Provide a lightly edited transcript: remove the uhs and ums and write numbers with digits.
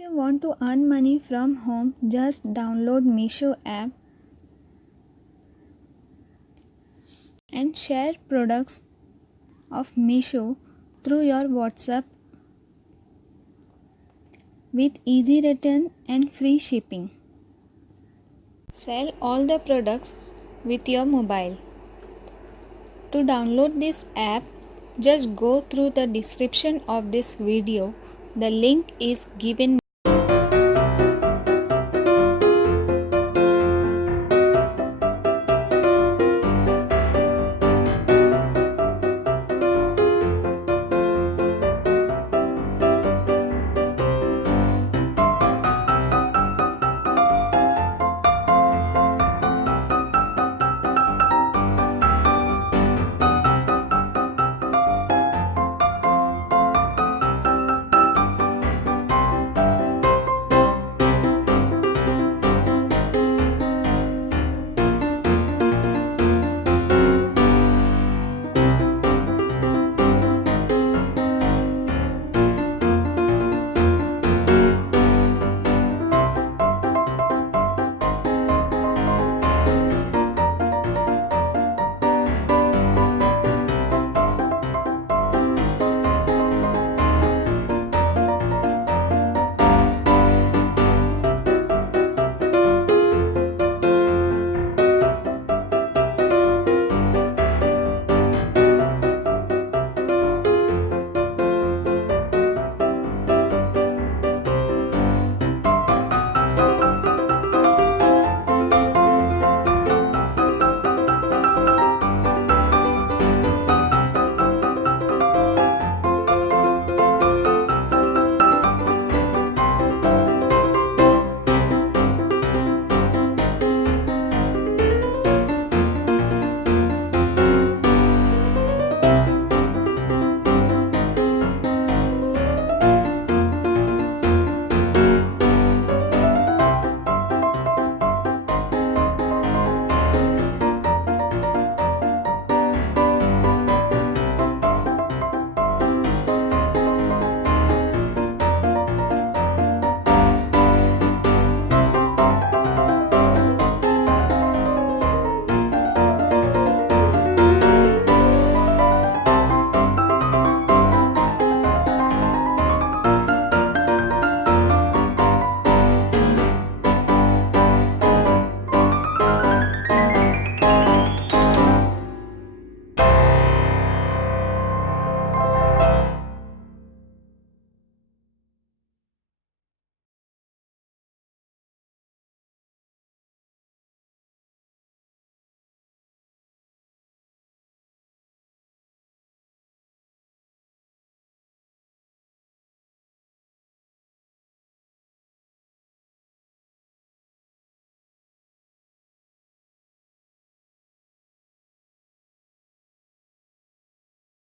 If you want to earn money from home, just download Meesho app and share products of Meesho through your WhatsApp with easy return and free shipping. Sell all the products with your mobile. To download this app, just go through the description of this video. The link is given